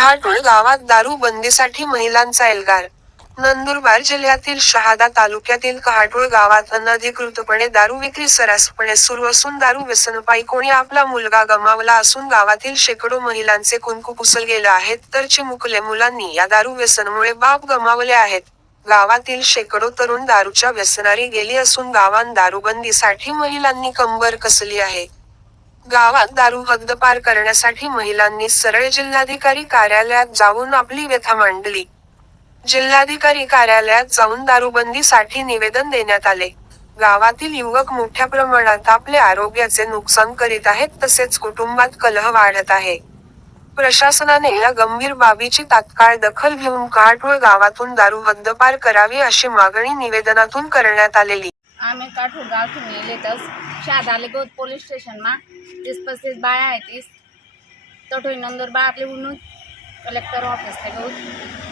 कहाटोळ गावात दारू बंदीसाठी महिलांचा एल्गार. नंदुरबार जिल्ह्यातील शहादा तालुक्यातील कहाटोळ गावात अनधिकृतपणे दारू विक्री सर्रासपणे सुरू असून दारू व्यसनपायी कोणी आपला मुलगा गमावला असून गावातील शेकडो महिलांचे कुंकू कुसल गेले आहेत तर चिमुकले मुलांनी या दारू व्यसनमुळे बाप गमावले आहेत. गावातील शेकडो तरुण दारूच्या व्यसनारी गेली असून गावात दारूबंदीसाठी महिलांनी कंबर कसली आहे? गावात दारू हद्दपार करण्यासाठी महिलांनी सरळ जिल्हाधिकारी कार्यालयात जाऊन आपली व्यथा मांडली. जिल्हाधिकारी कार्यालयात जाऊन दारूबंदीसाठी निवेदन देण्यात आले. गावातील युवक मोठ्या प्रमाणात आपल्या आरोग्याचे नुकसान करीत आहेत तसेच कुटुंबात कलह वाढत आहे. प्रशासनाने या गंभीर बाबीची तात्काळ दखल घेऊन काटोळ गावातून दारू हद्दपार करावी अशी मागणी निवेदनातून करण्यात आलेली. અમે કાઠું ગાવથી મેલે તસ શાદ આલે ગોત પોલીસ સ્ટેશનમાં तीस पस्तीस बाया आहेत तीस तठोई नंदुरबार आपले उन्नून कलेक्टर ऑफिसला गौत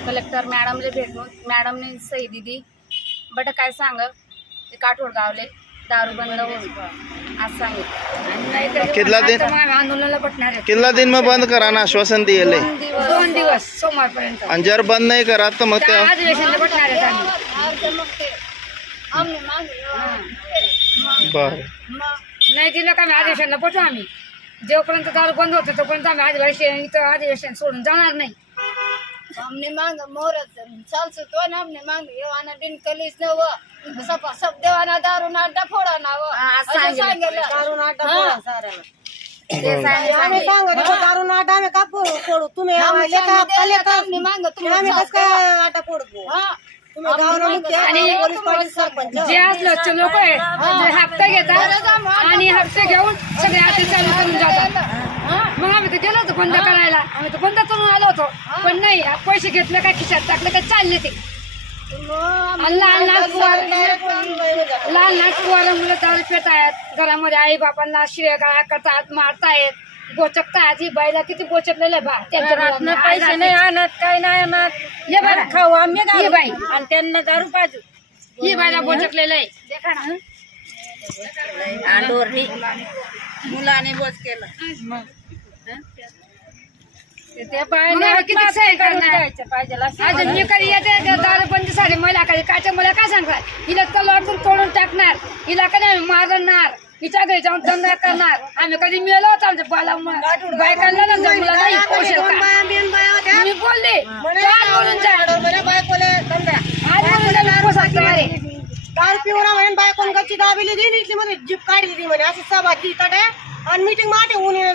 कलेक्टर मॅडमले भेटून मॅडमने सही दिली बट काय सांग ते काठोड गावले दारू बंद होईल आज सांगितलं कितना दिन आंदोलनाला पटणार आहे कितना दिन में बंद कराना आश्वासन दिले दोन दिवस दोन दिवस सोमवारपर्यंत आणि जर बंद नाही करा तर मग त्या अधिवेशनला पटणार आहेत आम्ही बर. नाही दिलं का आम्ही अधिवेशनला पटू आम्ही. जेवपर्यंत दारू बंद होतं तोपर्यंत आम्ही अधिवेशन इथं अधिवेशन सोडून जाणार नाही. हमने मांग मोरत चाल सुतो ना हमने मांग येवाना दिन कलीस न व सब सब देवाना दारू ना डफोडा ना व हा, असं सांगितलं. सांगितलं. दारू ना साऱ्याला. ते सांगितलं. आम्ही सांगत होतो दारू नाटा आम्ही का फोडू फोडू? तुम्ही लेखा पले का हमने मांग आम्ही कसं काय आटा फोडतो आणि पोलीस पाटील सरपंच. जे असलं लोक आहेत जे हप्ते घेतात आणि हप्ते घेऊन सगळे हाती चालू करून जातात. मग आम्ही तर गेलो होतो बंद करायला. आम्ही तर बंद करून आलो होतो. पण नाही पैसे घेतलं का खिशात टाकलं का चालले ते. लहान लहान पोर लहान लहान पोरं मुलं दारू पित आहेत घरामध्ये आई बापांना शिव्या गाळा करतात मारतायत. बोचकतायत ही बाईला किती बोचकलेले बा. त्यांच्या मुलांना. पैसे नाही आणत काही नाही आणत. ये बघा खाऊ आम्ही ही बाई. आणि त्यांना दारू पाजू. ही बाईला बोचकलेलं आहे. देखा ना. मुलाने बोच केलं. ते मग आम्ही किती सही करणार? अजून मी कधी येते का दारूबंदी सारे मला कधी काच्या मला काय सांगतात हिला तलवारतून तोडून टाकणार. हिला कधी आम्ही मारणार? हिच्या घरी जाऊन दंगा करणार. आम्ही कधी मिळलो होतो आमच्या बाला बायकांना ना जमलं नाही पोषेल का? मी बोलले आज बोलून जा. आज बोलून जा मी पोषात तयार आहे. दारू पिऊन म्हणे बायकोन गच्ची दाबीली दिली. इथली मध्ये जीप काढली ती म्हणे. असं सभा ती तडे आणि मीटिंग माटे ऊन येणे